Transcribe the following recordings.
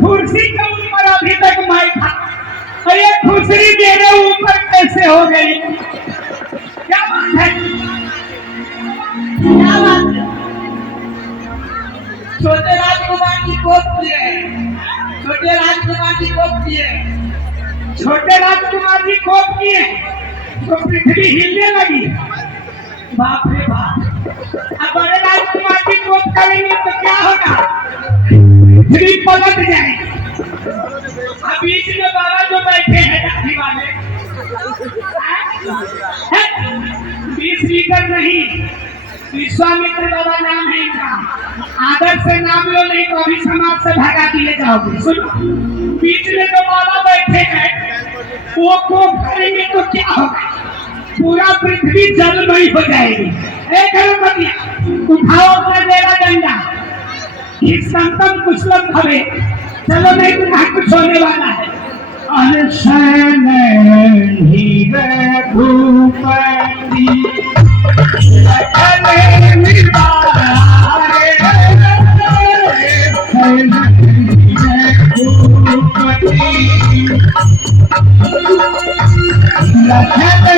कुर्सी के ऊपर अभी तक मैं था, अरे खुसरी मेरे ऊपर कैसे हो गई? क्या बात है? क्या बात है? छोटे राजकुमार की कोप है, छोटे राजकुमार की कोप है, छोटे राजकुमार की कोप की है तो पृथ्वी हिलने लगी। बाप रे बाप, अब बड़े राजकुमार की कोप करेंगे तो क्या होगा? पृथ्वी पलट जाएगी। अब बीच में बाबा जो बैठे हैं लाठी वाले, 20 लीटर नहीं, विश्वामित्र बाबा नाम है इनका, आदर से नाम लो नहीं तो अभी समाज से भगा दिए जाओगे। सुनो, बीच में जो बाबा बैठे हैं वो कोप करेंगे तो क्या होगा? पूरा पृथ्वी जलमयी हो जाएगी। एक गणपतिया उठाओ अपना मेरा डंडा, संतम कुशलम भवे, चलो नहीं तुम्हारा कुछ होने वाला है। अनशन हीरे भूपति लखने निवारे, भूपति लखने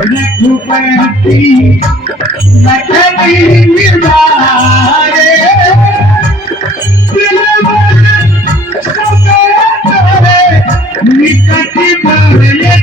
रघुपति लखनी निवारे, निकट बरले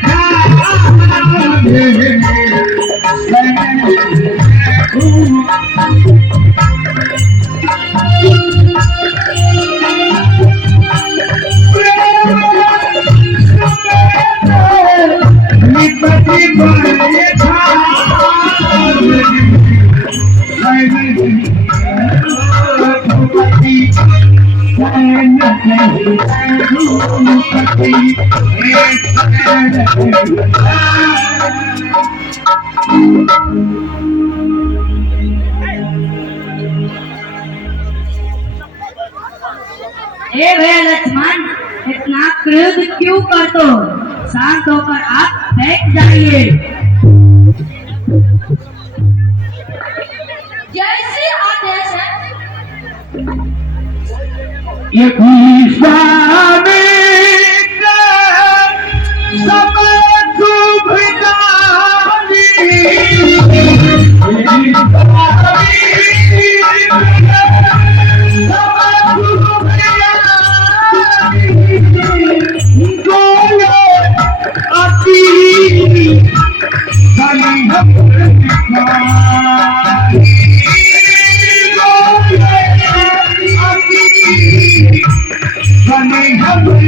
भैया लक्ष्मण, इतना क्रोध क्यों करते हो? शांत होकर आप बैठ जाइए। जैसे आदेश है। ये सब हम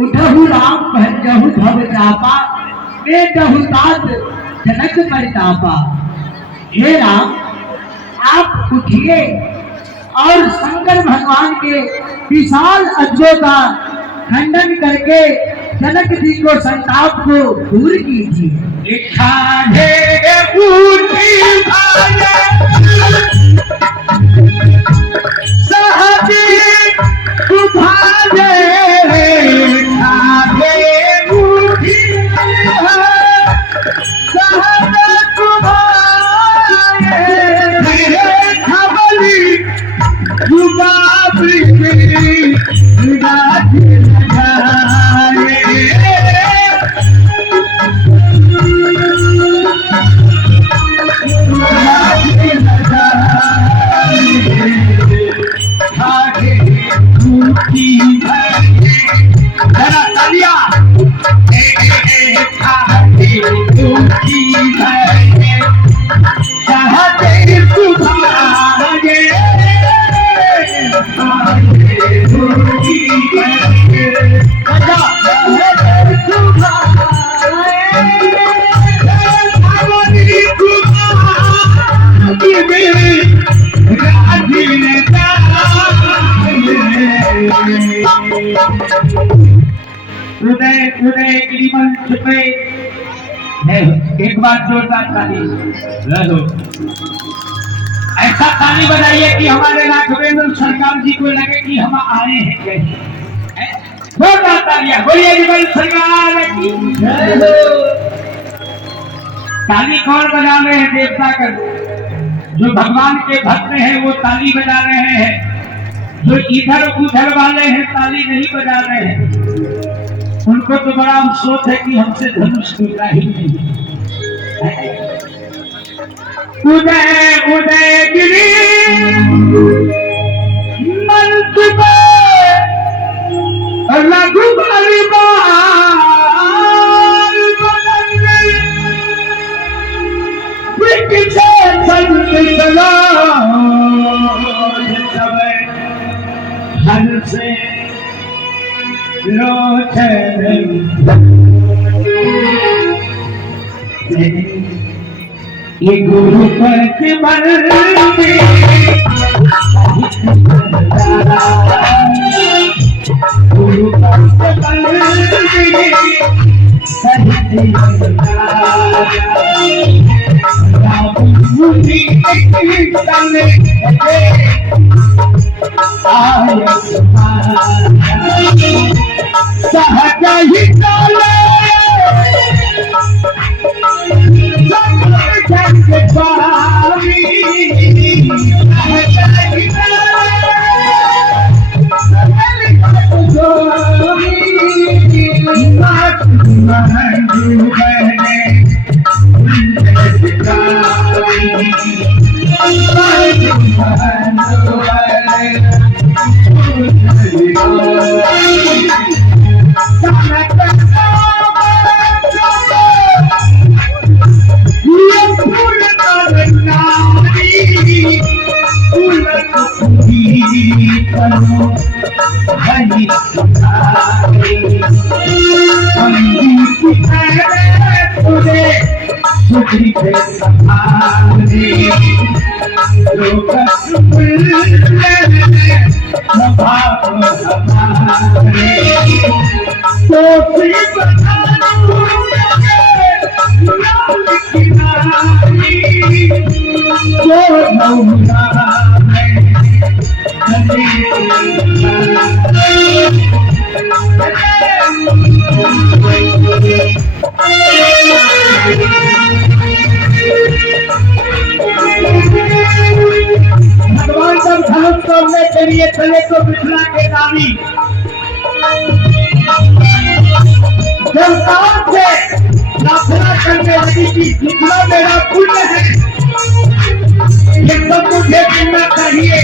उठहु राम पहनहु भव चापा बेटहु तात जनक परितापा। हे राम आप उठिए और शंकर भगवान के विशाल अज्जों का खंडन करके जनक जी को संताप को दूर कीजिए। एक बार जोरदार ताली लो। ऐसा ताली बजाइए कि हमारे राघवेंद्र सरकार जी को लगे कि हम आए हैं कहीं। जोरदार तालियां बोलिए राघवेंद्र सरकार की जय हो। ताली कौन बजा रहे हैं? देवता कर जो भगवान के भक्त हैं वो ताली बजा रहे हैं। जो इधर उधर वाले हैं ताली नहीं बजा रहे हैं। उनको तो बड़ा अफसोस है कि हमसे धनुष टूटा ही नहीं। उदय उदय गिरी रघुबली हर से ये गुरु पथ गुरु सहज ही तो भगवान जब धनुष तोड़ने के लिए चले तो मिथिला के रानी जब काम से प्रार्थना करने लगी कि मिथिला मेरा पुण्य है, ये सब मुझे मिलना चाहिए।